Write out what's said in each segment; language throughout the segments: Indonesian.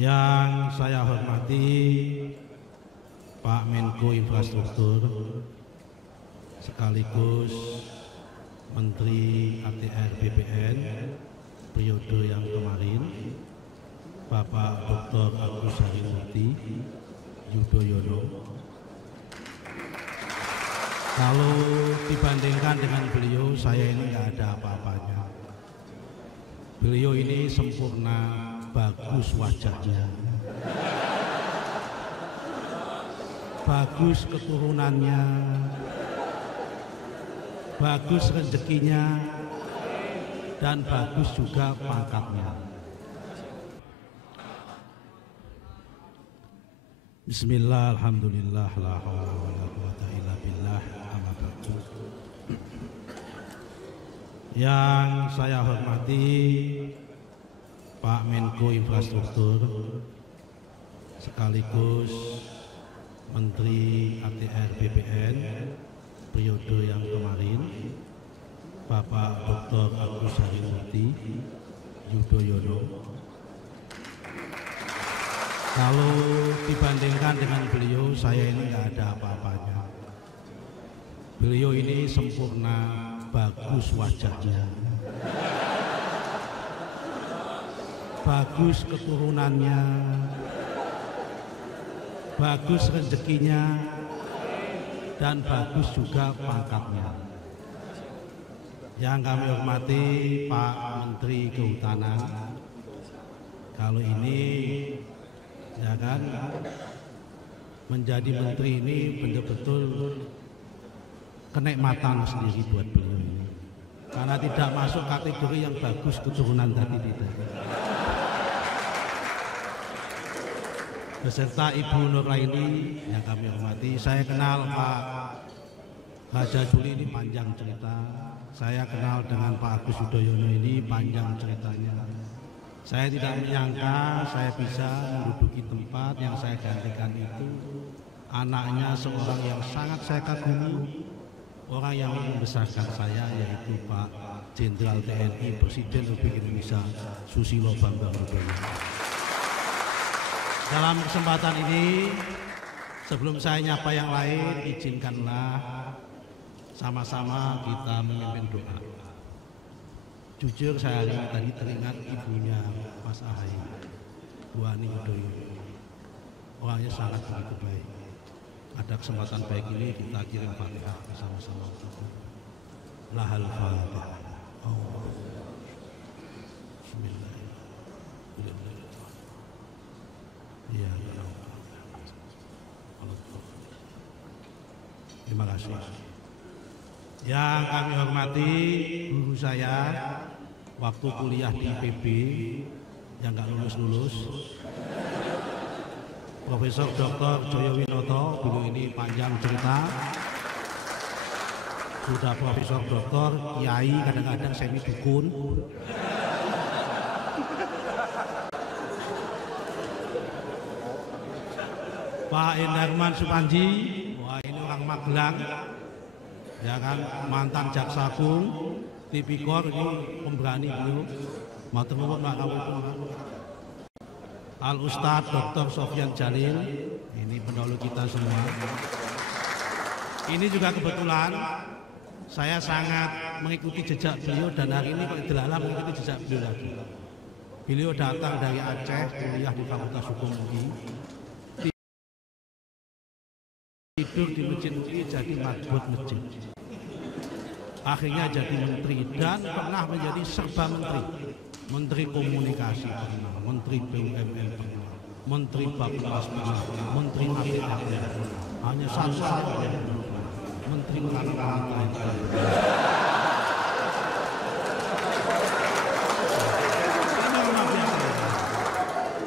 Yang saya hormati Pak Menko Infrastruktur sekaligus Menteri ATR BPN periode yang kemarin, Bapak Dr. Agus Harimurti Yudhoyono. Kalau dibandingkan dengan beliau, saya ini nggak ada apa-apanya. Beliau ini sempurna, bagus wajahnya, bagus keturunannya, bagus rezekinya, dan bagus juga pangkatnya. Bismillah, alhamdulillah, la haula wala quwata illa billah, amma ba'du. Yang saya hormati Pak Menko Infrastruktur sekaligus Menteri ATR BPN periode yang kemarin, Bapak Dr. Agus Harimurti Yudhoyono. Kalau dibandingkan dengan beliau, saya ini nggak ada apa-apanya. Beliau ini sempurna, bagus wajahnya, bagus keturunannya, bagus rezekinya, dan bagus juga pangkatnya. Yang kami hormati Pak Menteri Kehutanan, kalau ini ya kan menjadi menteri ini betul-betul kenikmatan sendiri buat beliau ini, karena tidak masuk kategori yang bagus keturunan tadi tidak. Beserta Ibu Nuraini yang kami hormati, saya kenal Pak Haja Juli ini panjang cerita. Saya kenal dengan Pak Agus Yudhoyono ini panjang ceritanya. Saya tidak menyangka saya bisa menduduki tempat yang saya gantikan itu. Anaknya seorang yang sangat saya kagumi, orang yang membesarkan saya, yaitu Pak Jenderal TNI Presiden Republik Indonesia Susilo Bambang Yudhoyono. Dalam kesempatan ini, sebelum saya nyapa yang lain, izinkanlah sama-sama kita memimpin doa. Jujur saya hari ini tadi teringat ibunya Mas Ahaye, Bu Ani Yudhoyono. Orangnya sangat begitu baik. Ada kesempatan baik ini kita kirim Fatihah bersama-sama. Lahal Fatihah. Bismillahirrahmanirrahim. Ya, terima kasih. Yang kami hormati guru saya waktu kuliah di IPB yang nggak lulus-lulus, Profesor Dr. Joyo Winoto. Dulu ini panjang cerita, sudah Profesor Doktor, Kiai, kadang-kadang semi dukun. Pak Endarman Supanji, wah ini orang Magelang, ya kan, mantan Jaksa Agung, tipikor, ini pemberani beliau. Matur nuwun Pak Kapolri. Al Ustadz Dr. Sofyan Jalil, ini pendahulu kita semua. Ini juga kebetulan saya sangat mengikuti jejak beliau, dan hari ini kok dilalah mengikuti jejak beliau lagi. Beliau datang dari Aceh, kuliah di Fakultas Hukum UI. Tidur di masjid UI, jadi madhut masjid. Akhirnya jadi menteri dan pernah menjadi serba menteri. Menteri Komunikasi pernah, Menteri BUMN pernah, Menteri Bappenas pernah, Menteri ATR pernah. Hanya satu Menteri Kehutanan.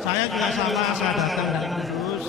Saya juga sama, saya datang dari lulus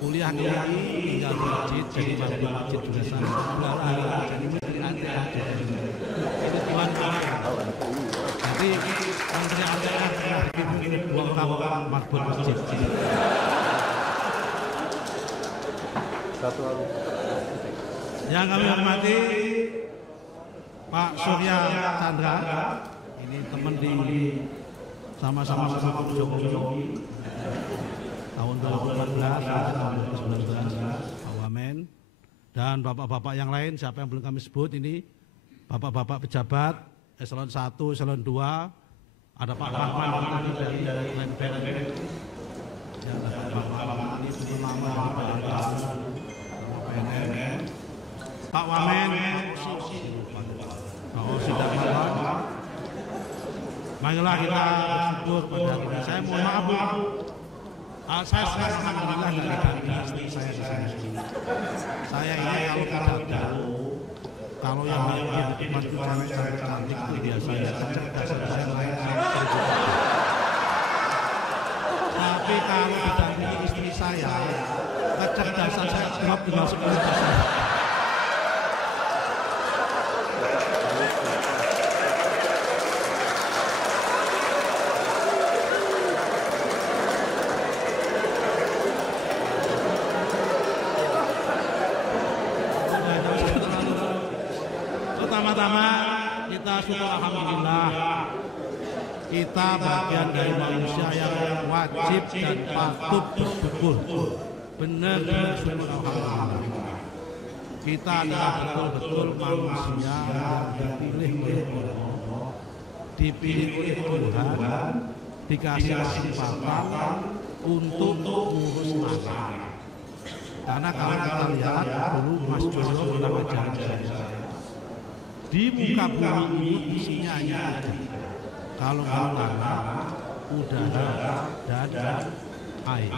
kuliah di UI, tinggal di masjid, jadi di masjid juga sama. Belakangan jadi menteri ATR. Itu Tuhan Allah. Jadi Menteri ATR pernah dipimpin dua orang marbot masjid. Satu lagi. Yang kami hormati Pak Surya Chandra, ini teman di sama-sama mendukung Jokowi tahun 2014 sampai tahun 2019. Amin. Dan bapak-bapak yang lain, siapa yang belum kami sebut ini, bapak-bapak pejabat eselon 1, eselon 2, ada Pak Rahman tadi dari Lembek. Ya, ada Pak Rahman ini sebelum nama Pak Wamen, Pak Osi dan kawan. Marilah kita bersyukur pada hari ini. Saya mohon maaf Bu, saya alhamdulillah nggak ada istri saya di sini. Saya ini kalau pidato, kalau yang hadir di depan itu cewek cantik itu biasanya kecerdasan saya lain terbuka. Tapi kalau didampingi istri saya, kecerdasan saya drop tinggal 10%. Pertama-tama kita syukur alhamdulillah kita bagian dari manusia yang wajib dan patut bersyukur. Benar-benar syukur alhamdulillah. Kita adalah betul-betul manusia yang dipilih oleh Allah, dipilih oleh Tuhan, dikasih kesempatan untuk mengurus anak. Karena kalau kita lihat dulu Mas Joyo pernah ngajarin saya, di muka bumi ini isinya hanya kalau tanah, udara, dan air.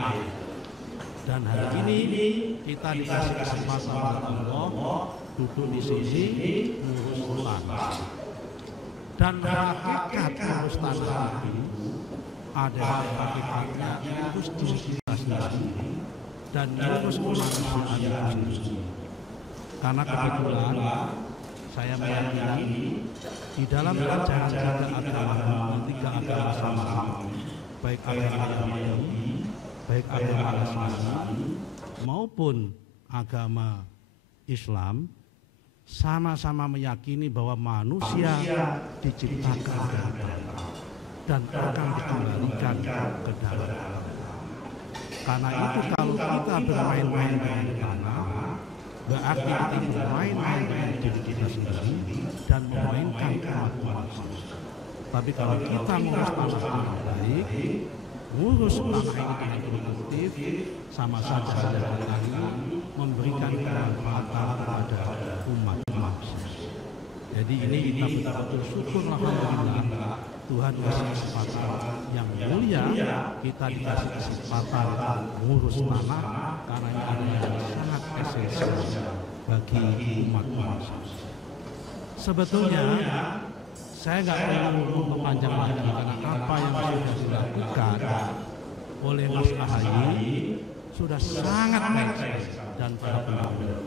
Dan hari ini kita dikasih kesempatan oleh Allah duduk di sini mengurus tanah. Dan hakikat mengurus tanah itu adalah hakikatnya mengurus diri kita sendiri dan mengurus kemanusiaan sendiri. Karena kebetulan saya meyakini di dalam ajaran agama tiga agama sama, baik agama Yahudi, baik agama Nasrani maupun agama Islam, sama-sama meyakini bahwa manusia diciptakan dan akan dikembalikan ke dalam alam. Karena itu kalau kita bermain-main dengan tanah, berarti kita bermain-main dengan diri kita sendiri dan memainkan kemampuan manusia. Tapi kalau kita mengurus tanah dengan baik, mengurus tanah ini dengan produktif, sama saja dengan kita memberikan kemanfaatan kepada umat manusia. Jadi ini kita betul-betul syukur alhamdulillah Tuhan kasih kesempatan yang mulia, kita dikasih kesempatan mengurus tanah karena ini adalah yang sangat esensial bagi umat manusia. Sebetulnya saya nggak perlu memperpanjang lagi karena apa yang sudah dilakukan oleh Mas Ahaye sudah sangat baik dan benar-benar.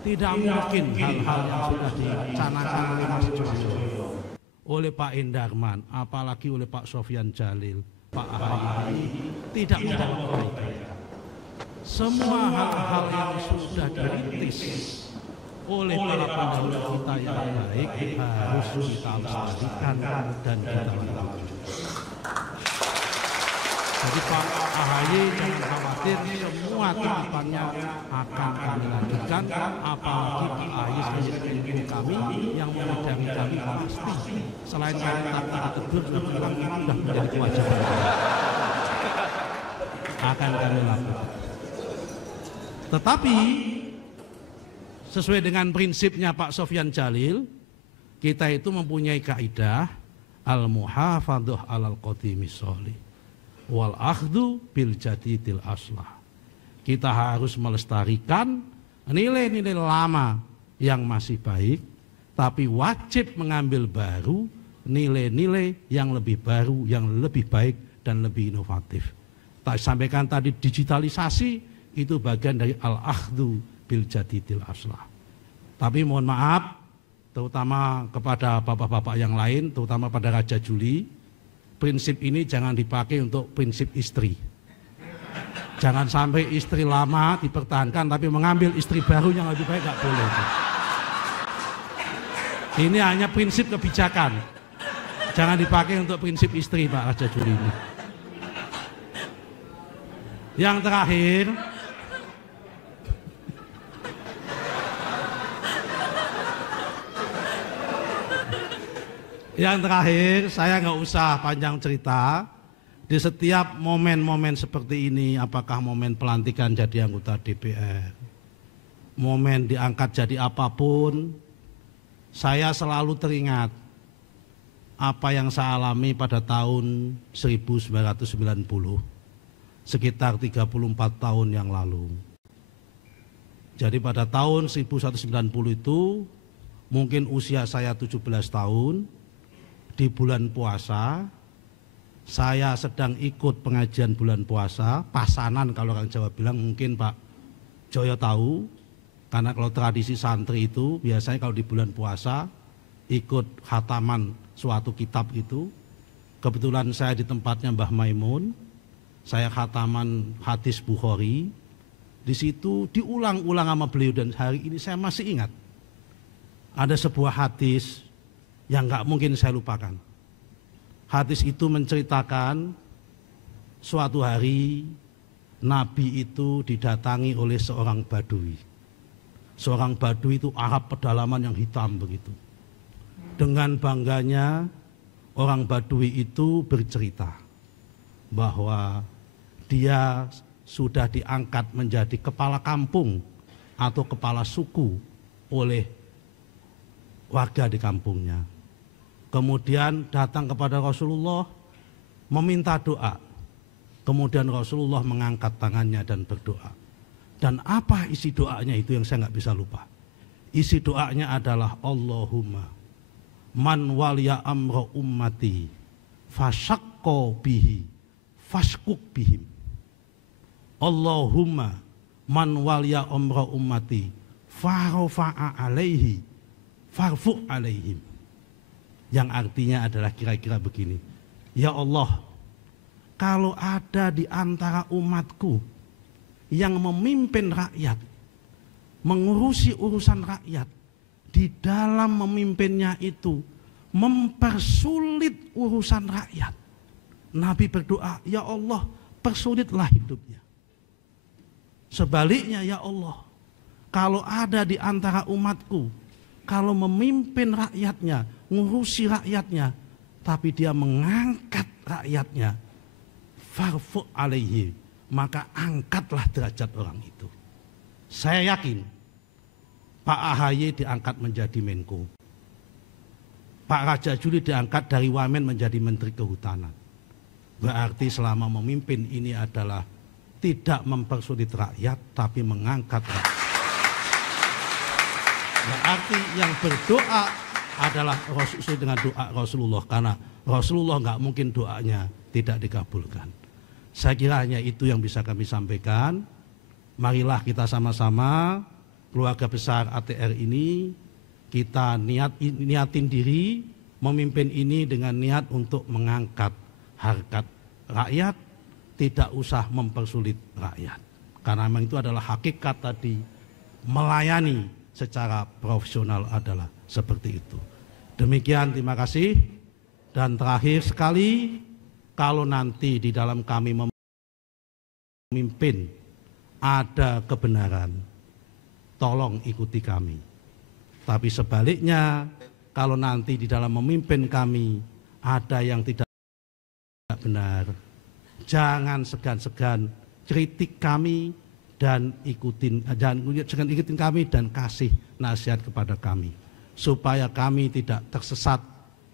Tidak mungkin hal-hal yang sudah dicanangkan oleh Mas Joyo, oleh Pak Indarman, apalagi oleh Pak Sofyan Jalil, Pak Ahaye tidak membawa kebaikan. Semua hal-hal yang sudah dirintis oleh para pendahulu kita yang baik harus kita lestarikan dan kita lakukan. Jadi Pak Ahaye jangan khawatir, semua titipannya akan kami lanjutkan, apalagi Pak Ahaye sebagai pemimpin kami yang memedangi kami pasti selain kami tak tegur dan pulang sudah menjadi kewajiban kami. Akan kami lakukan. Tetapi sesuai dengan prinsipnya Pak Sofyan Jalil, kita itu mempunyai kaidah al-muhafadhah alal qadimis sholih wal akhdhu bil jadidil aslah. Kita harus melestarikan nilai-nilai lama yang masih baik, tapi wajib mengambil baru nilai-nilai yang lebih baru, yang lebih baik dan lebih inovatif. Tak sampaikan tadi digitalisasi itu bagian dari al-akhdhu bil jadidil aslah. Tapi mohon maaf, terutama kepada bapak-bapak yang lain, terutama pada Raja Juli, prinsip ini jangan dipakai untuk prinsip istri. Jangan sampai istri lama dipertahankan tapi mengambil istri baru yang lebih baik, nggak boleh. Ini hanya prinsip kebijakan. Jangan dipakai untuk prinsip istri Pak Raja Juli ini. Yang terakhir, saya nggak usah panjang cerita. Di setiap momen-momen seperti ini, apakah momen pelantikan jadi anggota DPR, momen diangkat jadi apapun, saya selalu teringat apa yang saya alami pada tahun 1990, sekitar 34 tahun yang lalu. Jadi pada tahun 1990 itu, mungkin usia saya 17 tahun, di bulan puasa, saya sedang ikut pengajian bulan puasa, pasanan kalau orang Jawa bilang, mungkin Pak Joyo tahu, karena kalau tradisi santri itu biasanya kalau di bulan puasa ikut khataman suatu kitab itu. Kebetulan saya di tempatnya Mbah Maimun, saya khataman hadis Bukhari, di situ diulang-ulang sama beliau dan hari ini saya masih ingat. Ada sebuah hadis yang nggak mungkin saya lupakan. Hadis itu menceritakan suatu hari Nabi itu didatangi oleh seorang Badui. Seorang Badui itu Arab pedalaman yang hitam begitu. Dengan bangganya orang Badui itu bercerita bahwa dia sudah diangkat menjadi kepala kampung atau kepala suku oleh warga di kampungnya. Kemudian datang kepada Rasulullah meminta doa. Kemudian Rasulullah mengangkat tangannya dan berdoa. Dan apa isi doanya itu yang saya nggak bisa lupa. Isi doanya adalah Allahumma man waliya amra ummati fasyakko bihi fashkuk bihim. Allahumma man waliya amra ummati farofa'a alaihi farfu' alaihim. Yang artinya adalah kira-kira begini, ya Allah, kalau ada di antara umatku yang memimpin rakyat, mengurusi urusan rakyat, di dalam memimpinnya itu mempersulit urusan rakyat, Nabi berdoa, ya Allah, persulitlah hidupnya. Sebaliknya, ya Allah, kalau ada di antara umatku, kalau memimpin rakyatnya, ngurusi rakyatnya, tapi dia mengangkat rakyatnya, farfu' alaihi, maka angkatlah derajat orang itu. Saya yakin Pak AHY diangkat menjadi Menko, Pak Raja Juli diangkat dari Wamen menjadi Menteri Kehutanan. Berarti selama memimpin ini adalah tidak mempersulit rakyat, tapi mengangkat rakyat. Berarti yang berdoa adalah sesuai dengan doa Rasulullah, karena Rasulullah nggak mungkin doanya tidak dikabulkan. Saya kira hanya itu yang bisa kami sampaikan. Marilah kita sama-sama keluarga besar ATR ini, kita niatin diri memimpin ini dengan niat untuk mengangkat harkat rakyat, tidak usah mempersulit rakyat. Karena memang itu adalah hakikat tadi, melayani secara profesional adalah seperti itu. Demikian, terima kasih. Dan terakhir sekali, kalau nanti di dalam kami memimpin ada kebenaran, tolong ikuti kami. Tapi sebaliknya, kalau nanti di dalam memimpin kami ada yang tidak benar, jangan segan-segan kritik kami dan jangan ikutin kami dan kasih nasihat kepada kami, supaya kami tidak tersesat,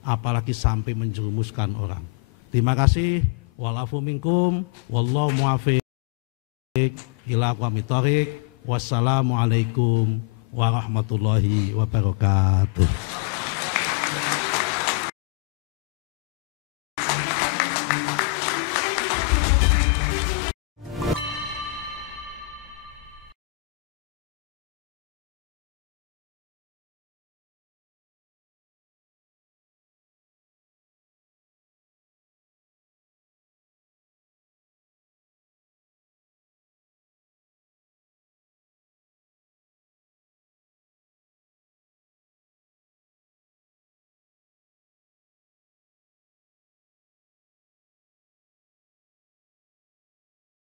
apalagi sampai menjerumuskan orang. Terima kasih. Walafu minkum, wallahu muwaffiq ila aqwamit thoriq. Wassalamualaikum warahmatullahi wabarakatuh.